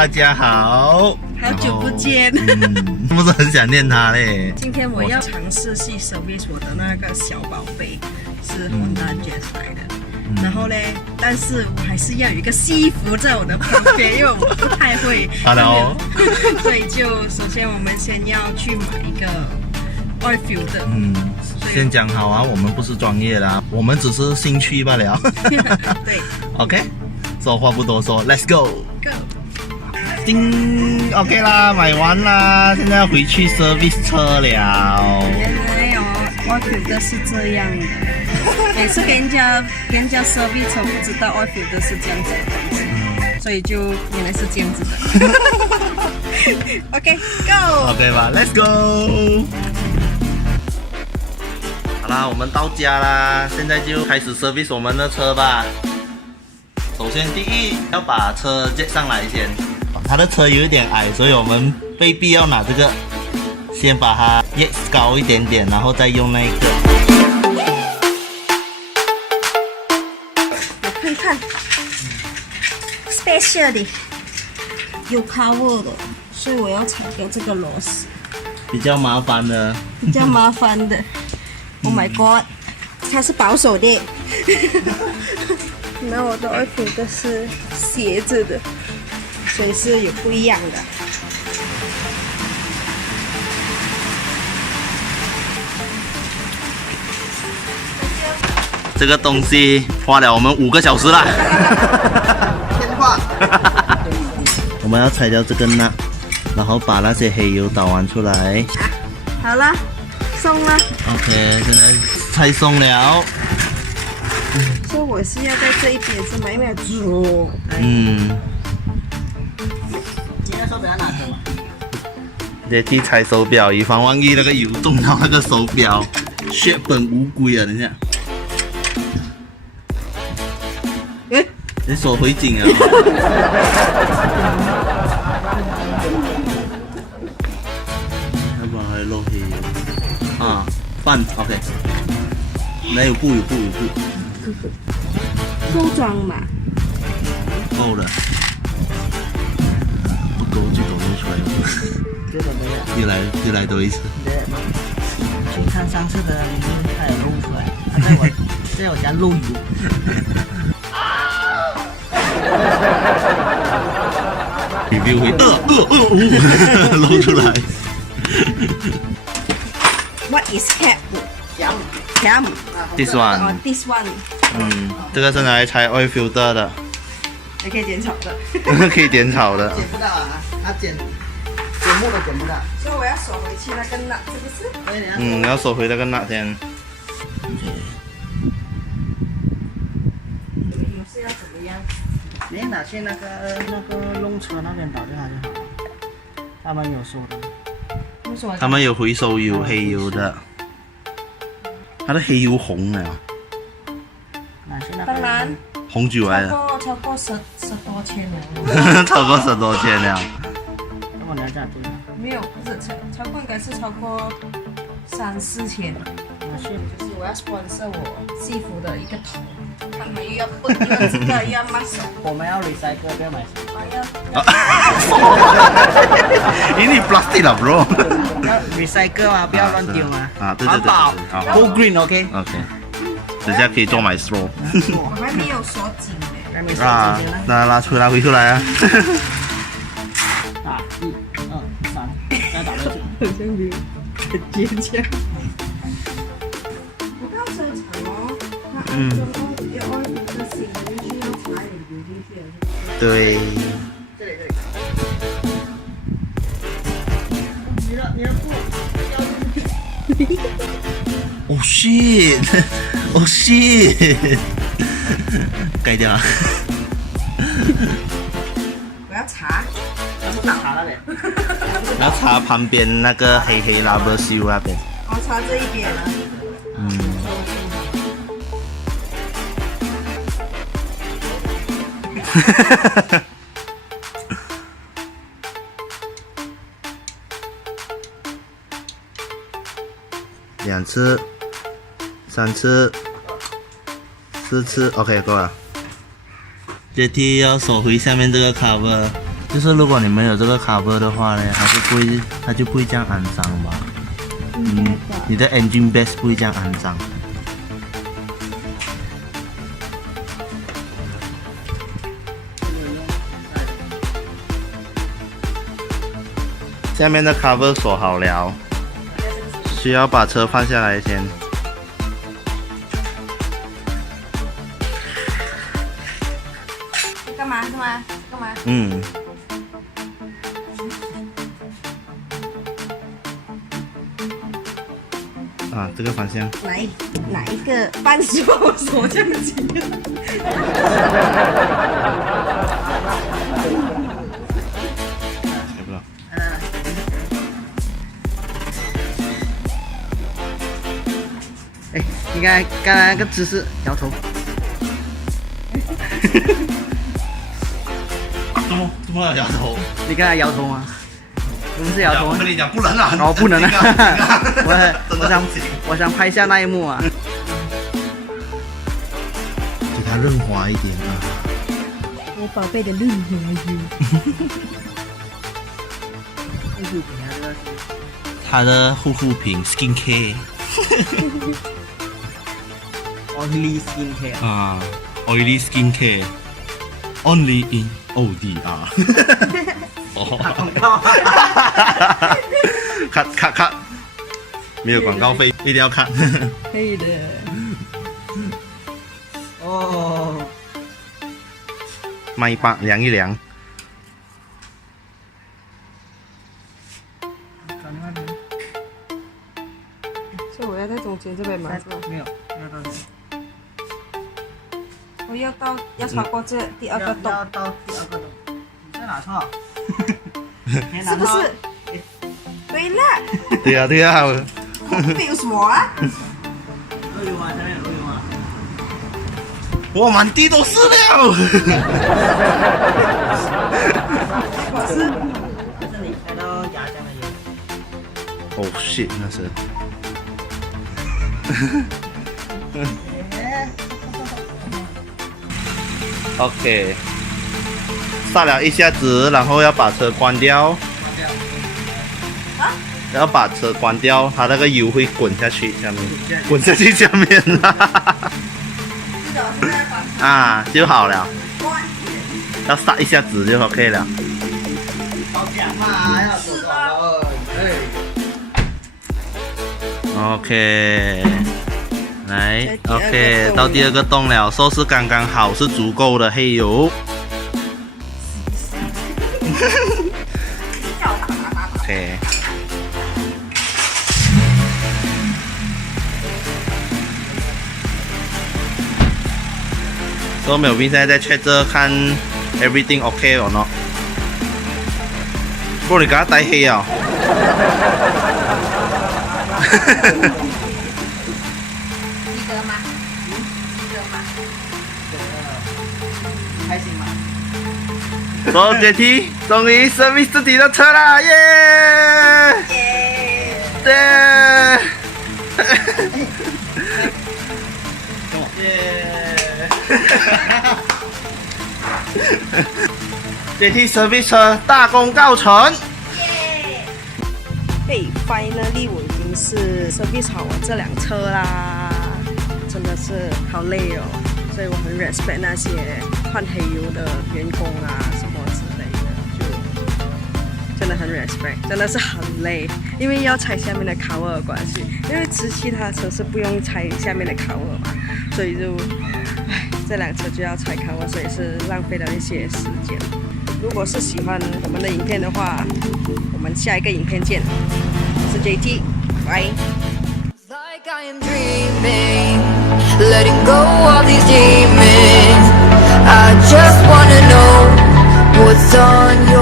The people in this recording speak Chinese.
大家好，好久不见，是不是很想念他嘞？今天我要尝试去 service 我的那个小宝贝，是 Honda Jazz 来的。然后呢，但是我还是要有一个西服在我的旁边，因为我不太会。Hello 所以就首先我们先要去买一个 oil filter。先讲好啊，我们不是专业的啊，我们只是兴趣罢了。对 ，OK， 说话不多说 ，Let's go。 ，Go。叮 ，OK 啦，买完啦，现在要回去 service 车了。原来oil filter 是这样的，每次跟人家 service 车不知道 oil filter 是这样子的东西，所以就原来是这样子的。OK，Go。OK 吧，Let's go。好啦，我们到家啦，现在就开始 service 我们的车吧。首先，第一要把车接上来先。他的车有一点矮，所以我们被逼要拿这个，先把它越高一点点，然后再用那个。我看看 ，special 的，有 cover 的，所以我要拆掉这个螺丝，比较麻烦的。比较麻烦的。Oh my god， 它是保守的。那我的oil filter是斜着的，所以是有不一样的。这个东西花了我们5个小时啦。天话。我们要拆掉这个钠，然后把那些黑油倒完出来。好了，松了。OK， 现在拆松了。所以我是要在这一边是买没有煮。今天手表拿着吗？得去拆手表，以防万一那个油中到那个手表，血本无归啊！等一下，你锁回紧啊！要不然还漏黑油啊！半 OK， 有布。够装嘛？够了，不够就抖露出来了。这个没有。又来多一次。对，去看上次的明星，他有露出来，他在我家漏油。review 会露出来。What is cap？ Cam。 This one。哦 ，this one。这个是拿来拆 oil filter 的，也可以点炒的。可以点炒的。剪不到啊，他剪木都剪不到。所以我要锁回去那个钠，是不是？所以你要你要收回那个钠先。油是要怎么样？你拿去那个弄车那边倒就好就好了，他们有说的。他们有回收油、黑油的。它的黑油红了，拿去那个。当然，红酒来的，超过十多千了。超过10多千了。如果你要这样对吗？没有，不是超过应该是超过3、4千。拿去。就是我要 sponsor 我西服的一个头，他们又要笨，又要这个，又要 muscle， 我们要 recycle， 不要买新。你 plastic 了 bro。要 recycle 啊，不要乱丢啊。啊，对。环保好 ，Go Green，OK。OK， 等下可以做买 straw。我还没有锁紧呢。还没收啊之前呢。拉出来，回出来啊。打1、2、3，再打回去。好像没有很坚强。不到收场哦。要按一个新的去要插点油进去。对。这里。你的布掉进去。Oh shit！ Oh shit！ 盖掉了。我要查。查那边。要擦旁边那个黑 rubber seal 那边。我查这一边了。2次、3次、4次 ，OK 够了。阶梯要锁回下面这个 cover，就是如果你们有这个 cover 的话呢，它就不会这样肮脏吧？你的 engine base 不会这样肮脏。下面的 cover 锁好了，需要把车放下来先。干嘛？嗯。啊，这个方向。哪一个扳手锁这样子？开不了。哎，你刚才那个姿势摇头，怎么要摇头？你刚才摇头吗？我们是摇头我吗？跟你讲，不能啊！哦，不能啊！我想拍下那一幕啊！给它润滑一点啊！我宝贝的润滑油。它的护肤品 Skin Care Only Skin Care 啊 ，Oily Skin Care Only in ODR 哦，看，没有广告费，一定要看。可以的。哦，卖吧，量一量。所以我要在中间这边吗？是吧？没有到这。我要超过这第二个洞，要到第二个洞，你在哪错？是不是？对了，对呀，对呀。这有什么啊？都有啊，前面都有啊。哇，满地都是了。我是这里开到牙江的油。Oh shit， 那是。OK， 刹了一下子，然后要把车关掉。要把车关掉，它那个油会滚下去下面，滚下去下面啊，就好了。要刹一下子就 OK 了。好讲嘛，要做广告。OK， 来 OK， 到第二个洞了，收拾刚刚好，是足够的黑油。OK。所以美斌现在在 check 这看 everything OK or not。不然你给他带黑啊。及格吗？及格吗？开心吗？所以阶梯终于 service 自己的车了，耶！耶！阶梯 service 车大功告成。对 ，finally 我已经是 service 好我这辆车啦，真的是好累哦，所以我很 respect 那些换黑油的员工啊什么之类的，就真的很 respect， 真的是很累，因为要拆下面的卡沃的关系，因为其他车是不用拆下面的卡沃嘛，所以就，这辆车就要拆卡沃，所以是浪费了一些时间。如果是喜欢我们的影片的话，我们下一个影片见。我是 JT， 拜。Like I am dreaming, letting go of these demons. I just wanna know what's on your